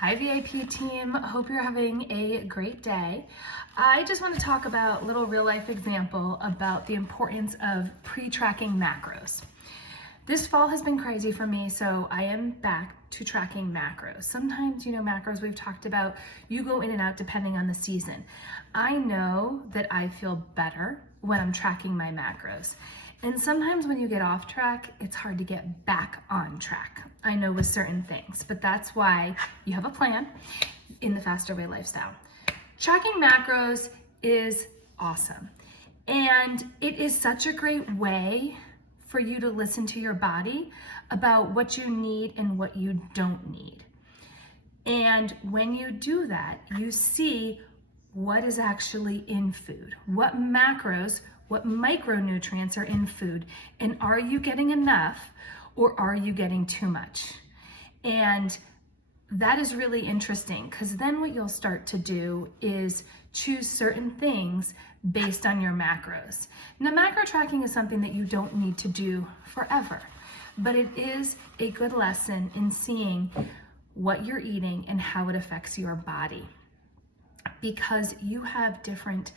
Hi VIP team, hope you're having a great day. I just want to talk about a little real life example about the importance of pre-tracking macros. This fall has been crazy for me, so I am back to tracking macros. Sometimes, macros we've talked about, you go in and out depending on the season. I know that I feel better when I'm tracking my macros. And sometimes when you get off track, it's hard to get back on track. I know with certain things, but that's why you have a plan in the Faster Way lifestyle. Tracking macros is awesome. And it is such a great way for you to listen to your body about what you need and what you don't need. And when you do that, you see what is actually in food, what macros, what micronutrients are in food, and are you getting enough or are you getting too much? And that is really interesting because then what you'll start to do is choose certain things based on your macros. Now, macro tracking is something that you don't need to do forever, but it is a good lesson in seeing what you're eating and how it affects your body, because you have different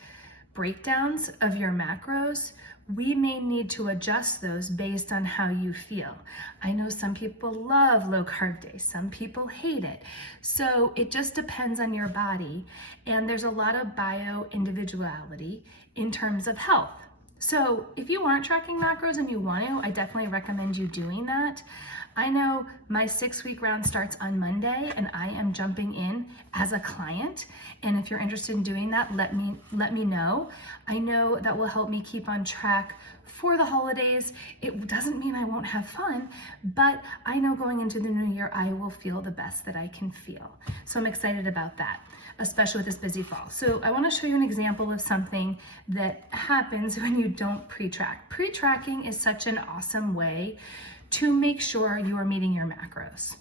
breakdowns of your macros. We may need to adjust those based on how you feel. I know some people love low carb days, some people hate it. So it just depends on your body. And there's a lot of bio individuality in terms of health. So if you aren't tracking macros and you want to, I definitely recommend you doing that. I know my 6-week round starts on Monday and I am jumping in as a client. And if you're interested in doing that, let me know. I know that will help me keep on track for the holidays. It doesn't mean I won't have fun, but I know going into the new year, I will feel the best that I can feel. So I'm excited about that, especially with this busy fall. So I want to show you an example of something that happens when you don't pre-track. Pre-tracking is such an awesome way to make sure you are meeting your macros.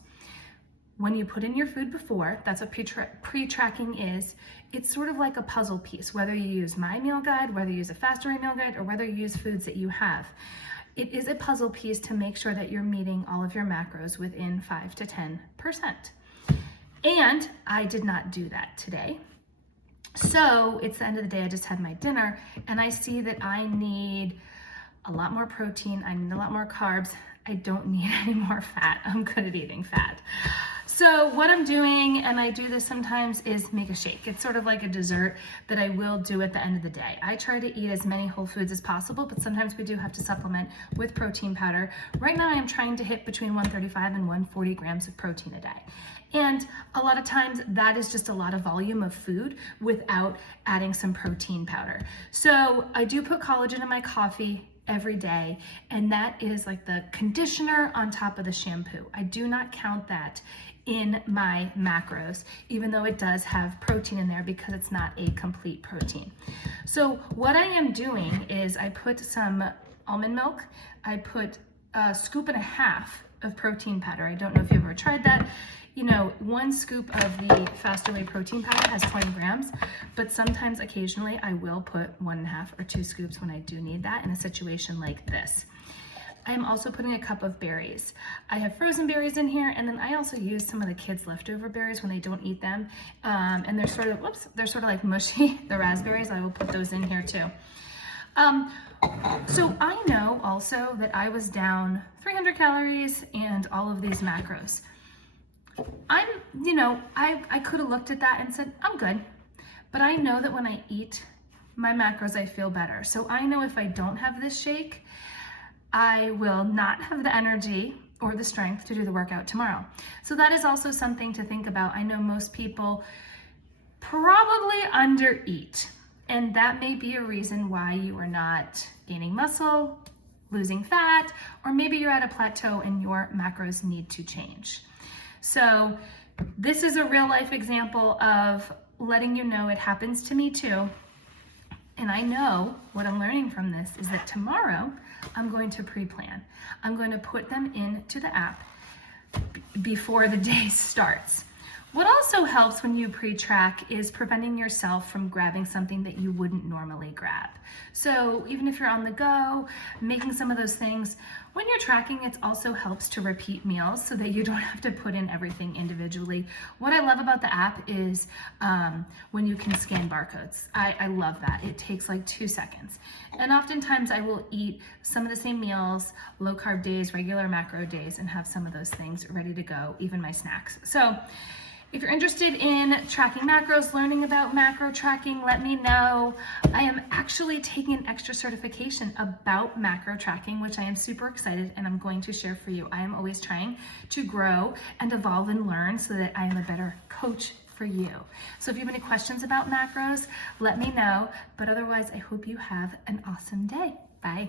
When you put in your food before, that's what pre-tracking is. It's sort of like a puzzle piece, whether you use my meal guide, whether you use a Faster Way meal guide, or whether you use foods that you have. It is a puzzle piece to make sure that you're meeting all of your macros within 5 to 10%. And I did not do that today. So it's the end of the day, I just had my dinner, and I see that I need a lot more protein, I need a lot more carbs, I don't need any more fat. I'm good at eating fat. So what I'm doing, and I do this sometimes, is make a shake. It's sort of like a dessert that I will do at the end of the day. I try to eat as many whole foods as possible, but sometimes we do have to supplement with protein powder. Right now I am trying to hit between 135 and 140 grams of protein a day. And a lot of times that is just a lot of volume of food without adding some protein powder. So I do put collagen in my coffee every day, and that is like the conditioner on top of the shampoo. I do not count that in my macros, even though it does have protein in there because it's not a complete protein. So what I am doing is I put some almond milk, I put a scoop and a half of protein powder. I don't know if you've ever tried that. 1 scoop of the Faster Way protein powder has 20 grams, but sometimes occasionally I will put 1.5 or 2 scoops when I do need that in a situation like this. I am also putting a cup of berries. I have frozen berries in here, and then I also use some of the kids' leftover berries when they don't eat them. And they're sort of like mushy, the raspberries. I will put those in here too. So I know also that I was down 300 calories and all of these macros. I could have looked at that and said, I'm good. But I know that when I eat my macros, I feel better. So I know if I don't have this shake, I will not have the energy or the strength to do the workout tomorrow. So that is also something to think about. I know most people probably undereat, and that may be a reason why you are not gaining muscle, losing fat, or maybe you're at a plateau and your macros need to change. So this is a real life example of letting you know it happens to me too. And I know what I'm learning from this is that tomorrow I'm going to pre-plan. I'm going to put them into the app before the day starts. What also helps when you pre-track is preventing yourself from grabbing something that you wouldn't normally grab. So even if you're on the go, making some of those things, when you're tracking, it also helps to repeat meals so that you don't have to put in everything individually. What I love about the app is when you can scan barcodes. I love that. It takes like 2 seconds. And oftentimes I will eat some of the same meals, low carb days, regular macro days, and have some of those things ready to go, even my snacks. So if you're interested in tracking macros, learning about macro tracking, let me know. I am actually taking an extra certification about macro tracking, which I am super excited and I'm going to share for you. I am always trying to grow and evolve and learn so that I am a better coach for you. So if you have any questions about macros, let me know. But otherwise, I hope you have an awesome day. Bye.